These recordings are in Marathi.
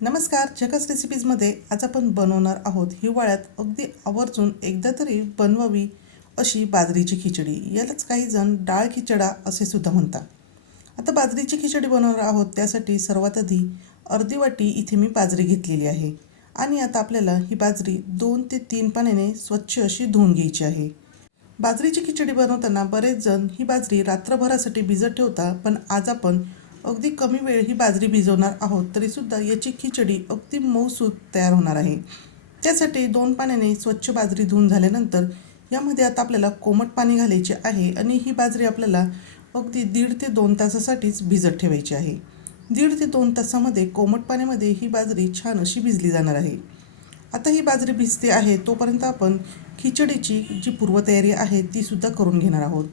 नमस्कार झकस रेसिपीजमध्ये आज आपण बनवणार आहोत हिवाळ्यात अगदी आवर्जून एकदा तरी बनवावी अशी बाजरीची खिचडी. यालाच काही जण डाळ खिचडा असे सुद्धा म्हणतात. आता बाजरीची खिचडी बनवणार आहोत त्यासाठी सर्वात आधी अर्धी वाटी इथे मी बाजरी घेतलेली आहे. आणि आता आपल्याला ही बाजरी दोन ते तीन पाण्याने स्वच्छ अशी धुवून घ्यायची आहे. बाजरीची खिचडी बनवताना बरेच जण ही बाजरी रात्रभरासाठी भिजत ठेवता पण आज आपण अगदी कमी वेळ ही बाजरी भिजवणार आहोत तरीसुद्धा याची खिचडी अगदी मऊसूत तयार होणार आहे. त्यासाठी दोन पाण्याने स्वच्छ बाजरी धुवून झाल्यानंतर यामध्ये आता आपल्याला कोमट पाणी घालायचे आहे आणि ही बाजरी आपल्याला अगदी दीड ते दोन तासासाठीच भिजत ठेवायची आहे. दीड ते दोन तासामध्ये कोमट पाण्यामध्ये ही बाजरी छान अशी भिजली जाणार आहे. आता ही बाजरी भिजते आहे तोपर्यंत आपण खिचडीची जी पूर्वतयारी आहे तीसुद्धा करून घेणार आहोत.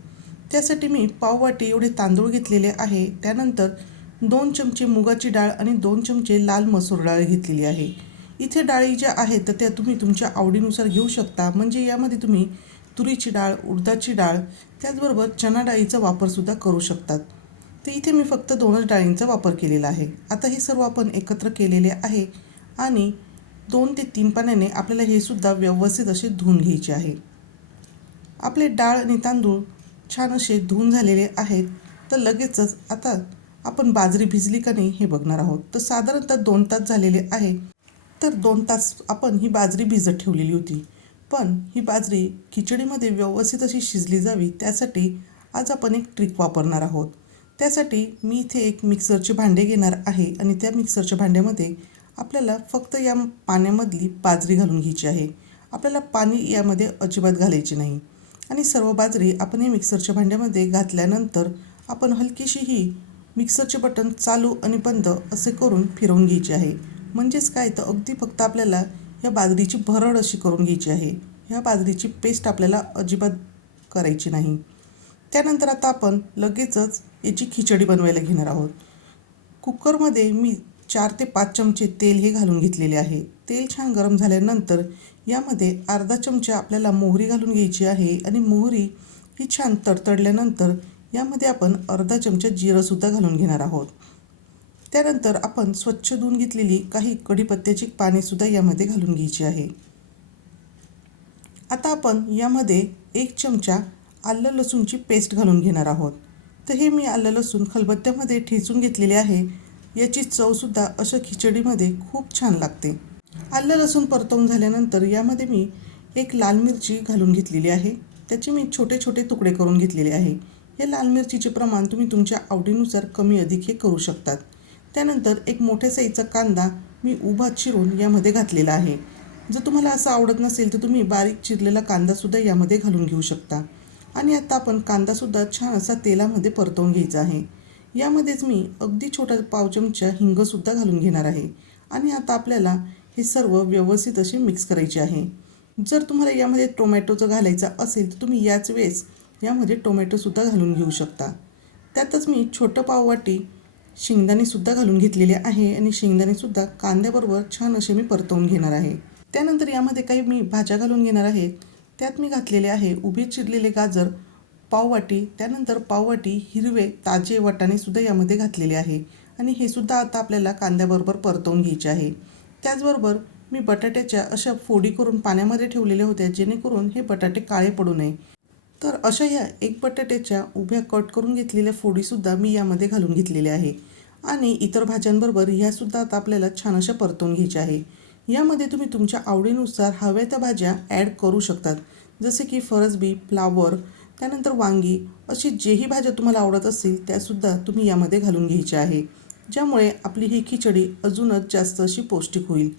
त्यासाठी मी पाववाटी एवढे तांदूळ घेतलेले आहे. त्यानंतर दोन चमचे मुगाची डाळ आणि दोन चमचे लाल मसूर डाळ घेतलेली आहे. इथे डाळी ज्या आहेत तर त्या तुम्ही तुमच्या आवडीनुसार घेऊ शकता. म्हणजे यामध्ये तुम्ही तुरीची डाळ उडदाची डाळ त्याचबरोबर चना डाळीचा वापरसुद्धा करू शकतात. तर इथे मी फक्त दोनच डाळींचा वापर केलेला आहे. आता हे सर्व आपण एकत्र केलेले आहे आणि दोन ते तीन पाण्याने आपल्याला हे सुद्धा व्यवस्थित असे धुवून घ्यायचे आहे. आपले डाळ आणि तांदूळ छान असे धुवून झालेले आहेत तर लगेचच आता आपण बाजरी भिजली का नाही हे बघणार आहोत. तर साधारणतः दोन तास झालेले आहे तर दोन तास आपण ही बाजरी भिजत ठेवलेली होती. पण ही बाजरी खिचडीमध्ये व्यवस्थित अशी शिजली जावी त्यासाठी आज आपण एक ट्रिक वापरणार आहोत. त्यासाठी मी इथे एक मिक्सरचे भांडे घेणार आहे आणि त्या मिक्सरच्या भांड्यामध्ये आपल्याला फक्त या पाण्यामधली बाजरी घालून घ्यायची आहे. आपल्याला पाणी यामध्ये अजिबात घालायचे नाही. आणि सर्व बाजरी आपण हे मिक्सरच्या भांड्यामध्ये घातल्यानंतर आपण हलकीशी ही मिक्सरचे बटन चालू आणि बंद असे करून फिरवून घ्यायचे आहे. म्हणजेच काय? तर अगदी फक्त आपल्याला या बाजरीची भरड अशी करून घ्यायची आहे. ह्या बाजरीची पेस्ट आपल्याला अजिबात करायची नाही. त्यानंतर आता आपण लगेचच याची खिचडी बनवायला घेणार आहोत. कुकरमध्ये मी चार ते पाच चमचे तेल हे घालून घेतलेले आहे. तेल छान गरम झाल्यानंतर यामध्ये अर्धा चमचा आपल्याला मोहरी घालून घ्यायची आहे आणि मोहरी ही छान तडतडल्यानंतर यामध्ये आपण अर्धा चमचा जिरंसुद्धा घालून घेणार आहोत. त्यानंतर आपण स्वच्छ धुवून घेतलेली काही कढीपत्त्याची पानेसुद्धा यामध्ये घालून घ्यायची आहे. आता आपण यामध्ये एक चमचा आलं लसूणची पेस्ट घालून घेणार आहोत. तर हे मी आलं लसूण खलबत्त्यामध्ये ठेचून घेतलेले आहे. याची चवसुद्धा अशा खिचडीमध्ये खूप छान लागते. आलं लसूण परतवून झाल्यानंतर यामध्ये मी एक लाल मिरची घालून घेतलेली आहे. त्याचे मी छोटे छोटे तुकडे करून घेतलेले आहे. हे लाल मिरचीचे प्रमाण तुम्ही तुमच्या आवडीनुसार कमी अधिक हे करू शकतात. त्यानंतर एक मोठ्या साईजचा कांदा मी उभा चिरून यामध्ये घातलेला आहे. जर तुम्हाला असं आवडत नसेल तर तुम्ही बारीक चिरलेला कांदासुद्धा यामध्ये घालून घेऊ शकता. आणि आता आपण कांदासुद्धा छान असा तेलामध्ये परतवून घ्यायचा आहे. यामध्येच मी अगदी छोटा पाव चमचा हिंगसुद्धा घालून घेणार आहे. आणि आता आपल्याला हे सर्व व्यवस्थित असे मिक्स करायचे आहे. जर तुम्हाला यामध्ये टोमॅटोचं घालायचा असेल तर तुम्ही याच वेळेस यामध्ये टोमॅटोसुद्धा घालून घेऊ शकता. त्यातच मी छोटं पाववाटी शेंगदाणेसुद्धा घालून घेतलेले आहे आणि शेंगदाणेसुद्धा कांद्याबरोबर छान असे मी परतवून घेणार आहे. त्यानंतर यामध्ये काही मी भाज्या घालून घेणार आहे. त्यात मी घातलेले आहे उभे चिरलेले गाजर पाववाटी त्यानंतर पाववाटी हिरवे ताजे वाटाणेसुद्धा यामध्ये घातलेले आहे. आणि हे सुद्धा आता आपल्याला कांद्याबरोबर परतवून घ्यायचे आहे. त्याचबरोबर मी बटाट्याच्या अशा फोडी करून पाण्यामध्ये ठेवलेल्या होत्या जेणेकरून हे बटाटे काळे पडू नये. तर अशा या एक बटाट्याच्या उभ्या कट करून घेतलेल्या फोडीसुद्धा मी यामध्ये घालून घेतलेल्या आहे. आणि इतर भाज्यांबरोबर ह्यासुद्धा आता आपल्याला छान अशा परतवून घ्यायच्या आहे. यामध्ये तुम्ही तुमच्या आवडीनुसार हव्या त्या भाज्या ॲड करू शकतात. जसे की फरसबी फ्लावर त्यानंतर वांगी अशी जेही भाज्या तुम्हाला आवडत असतील त्यासुद्धा तुम्ही यामध्ये घालून घ्यायच्या आहे. ज्यामुळे आपली ही खिचडी अजूनच जास्त अशी पौष्टिक होईल.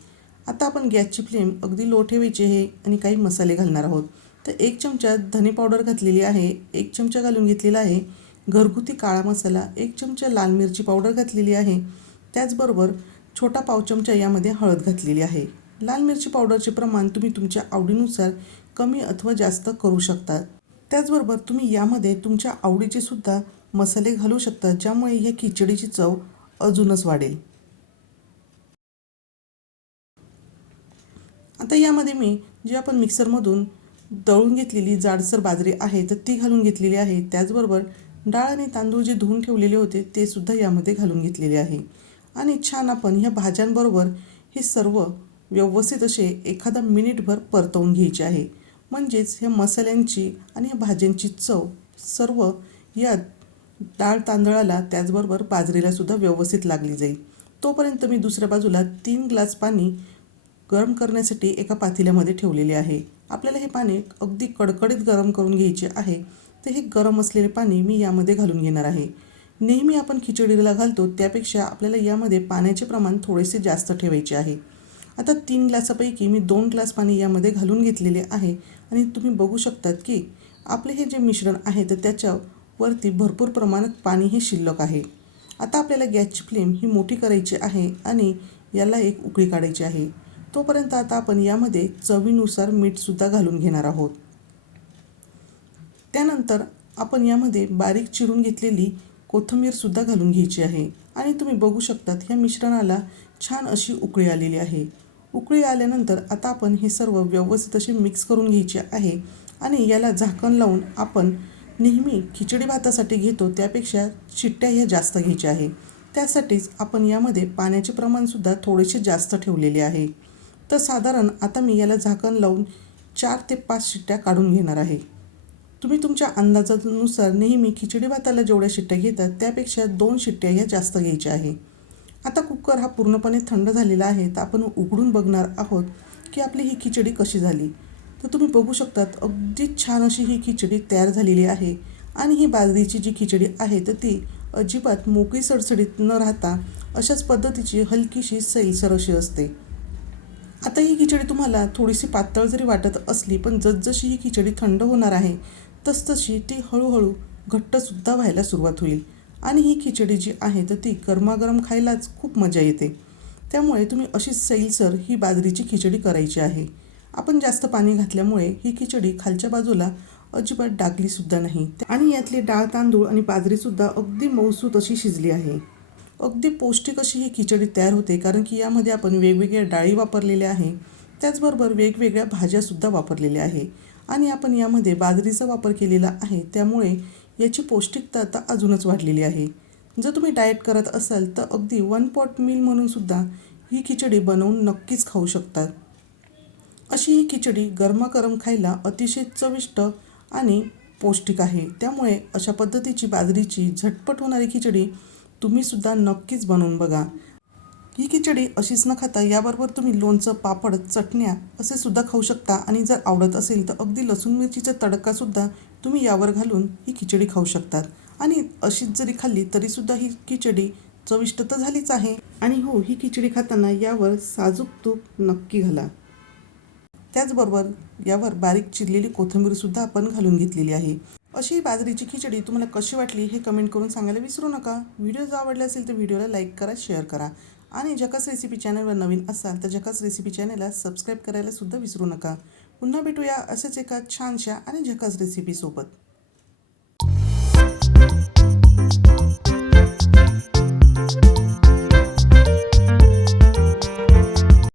आता आपण गॅसची फ्लेम अगदी लो ठेवायची आहे आणि काही मसाले घालणार आहोत. तर एक चमचा धने पावडर घातलेली आहे एक चमचा घालून घेतलेला आहे. घरगुती काळा मसाला एक चमचा लाल मिरची पावडर घातलेली आहे. त्याचबरोबर छोटा पाव चमचा यामध्ये हळद घातलेली आहे. लाल मिरची पावडरचे प्रमाण तुम्ही तुमच्या आवडीनुसार कमी अथवा जास्त करू शकता. त्याचबरोबर तुम्ही यामध्ये तुमच्या आवडीचे सुद्धा मसाले घालू शकता ज्यामुळे या खिचडीची चव अजूनच वाढेल. आता यामध्ये मी जे आपण मिक्सरमधून दळून घेतलेली जाडसर बाजरी आहे तर ती घालून घेतलेली आहे. त्याचबरोबर डाळ आणि तांदूळ जे धुवून ठेवलेले होते ते सुद्धा यामध्ये घालून घेतलेले आहे. आणि छान आपण ह्या भाज्यांबरोबर हे सर्व व्यवस्थित असे एखादा मिनिटभर परतवून घ्यायचे आहे. म्हणजेच ह्या मसाल्यांची आणि भाज्यांची चव सर्व या डाळ तांदळाला त्याचबरोबर बाजरीलासुद्धा व्यवस्थित लागली जाईल. तोपर्यंत मी दुसऱ्या बाजूला तीन ग्लास पाणी गरम करण्यासाठी एका पातेल्यामध्ये ठेवलेले आहे. आपल्याला हे पाणी अगदी कडकडीत गरम करून घ्यायचे आहे. तर हे गरम असलेले पाणी मी यामध्ये घालून घेणार आहे. नेहमी आपण खिचडीला घालतो त्यापेक्षा आपल्याला यामध्ये पाण्याचे प्रमाण थोडेसे जास्त ठेवायचे आहे. आता तीन ग्लासापैकी मी दोन ग्लास पाणी यामध्ये घालून घेतलेले आहे. आणि तुम्ही बघू शकतात की आपले हे जे मिश्रण आहे तर त्याच्यावरती भरपूर प्रमाणात पाणी हे शिल्लक आहे. आता आपल्याला गॅसची फ्लेम ही मोठी करायची आहे आणि याला एक उकळी काढायची आहे. तोपर्यंत आता आपण यामध्ये चवीनुसार मीठसुद्धा घालून घेणार आहोत. त्यानंतर आपण यामध्ये बारीक चिरून घेतलेली कोथिंबीरसुद्धा घालून घ्यायची आहे. आणि तुम्ही बघू शकतात ह्या मिश्रणाला छान अशी उकळी आलेली आहे. उकळी आल्यानंतर आता आपण हे सर्व व्यवस्थित असे मिक्स करून घ्यायचे आहे. आणि याला झाकण लावून आपण नेहमी खिचडी भातासाठी घेतो त्यापेक्षा शिट्ट्या ह्या जास्त घ्यायच्या आहे. त्यासाठीच आपण यामध्ये पाण्याचे प्रमाणसुद्धा थोडेसे जास्त ठेवलेले आहे. तर साधारण आता मी याला झाकण लावून चार ते पाच शिट्ट्या काढून घेणार आहे. तुम्ही तुमच्या अंदाजानुसार नेहमी खिचडी भाताला जेवढ्या शिट्ट्या घेतात त्यापेक्षा दोन शिट्ट्या ह्या जास्त घ्यायच्या आहे. आता कुकर हा पूर्णपणे थंड झालेला आहे तर आपण उघडून बघणार आहोत की आपली ही खिचडी कशी झाली. तर तुम्ही बघू शकतात अगदी छान अशी ही खिचडी तयार झालेली आहे आणि ही बाजरीची जी खिचडी आहे तर ती अजिबात मोकळी सडसडीत न राहता अशाच पद्धतीची हलकीशी सैलसर अशी असते. आता ही खिचडी तुम्हाला थोडीशी पातळ जरी वाटत असली पण जसजशी ही खिचडी थंड होणार आहे तसतशी ती हळूहळू घट्टसुद्धा व्हायला सुरुवात होईल. आणि ही खिचडी जी आहे तर ती गरमागरम खायलाच खूप मजा येते. त्यामुळे तुम्ही अशीच सैलसर ही बाजरीची खिचडी करायची आहे. आपण जास्त पाणी घातल्यामुळे ही खिचडी खालच्या बाजूला अजिबात डागलीसुद्धा नाही. आणि यातले डाळ तांदूळ आणि बाजरीसुद्धा अगदी मऊसूत अशी शिजली आहे. अगदी पौष्टिक अशी ही खिचडी तयार होते कारण की यामध्ये आपण वेगवेगळ्या डाळी वापरलेल्या आहे. त्याचबरोबर वेगवेगळ्या भाज्यासुद्धा वापरलेल्या आहे. आणि आपण यामध्ये बाजरीचा वापर केलेला आहे त्यामुळे याची पौष्टिकता आता अजूनच वाढलेली आहे. जर तुम्ही डाएट करत असाल तर अगदी वन पॉट मील म्हणून सुद्धा ही खिचडी बनवून नक्कीच खाऊ शकतात. अशी ही खिचडी गरमागरम खायला अतिशय चविष्ट आणि पौष्टिक आहे. त्यामुळे अशा पद्धतीची बाजरीची झटपट होणारी खिचडी तुम्हीसुद्धा नक्कीच बनवून बघा. ही खिचडी अशीच न खाता याबरोबर तुम्ही लोणचं पापड चटण्या असे सुद्धा खाऊ शकता आणि जर आवडत असेल तर अगदी लसूण मिरचीचा तडकासुद्धा तुम्ही यावर घालून ही खिचडी खाऊ शकतात आणि अशीच जरी खाल्ली तरीसुद्धा ही खिचडी चविष्ट तर झालीच आहे. आणि हो ही खिचडी खाताना यावर साजूक तूप नक्की घाला. त्याचबरोबर यावर बारीक चिरलेली कोथिंबीरसुद्धा आपण घालून घेतलेली आहे. अशी बाजरीची खिचडी तुम्हाला कशी वाटली हे कमेंट करून सांगायला विसरू नका. व्हिडिओ जर आवडला असेल तर व्हिडिओला लाईक करा शेअर करा. आणि जकास रेसिपी चॅनलवर नवीन असाल तर जकास रेसिपी चॅनलला सबस्क्राईब करायलासुद्धा विसरू नका. पुन्हा भेटूया असेच एका छानशा आणि झकास रेसिपीसोबत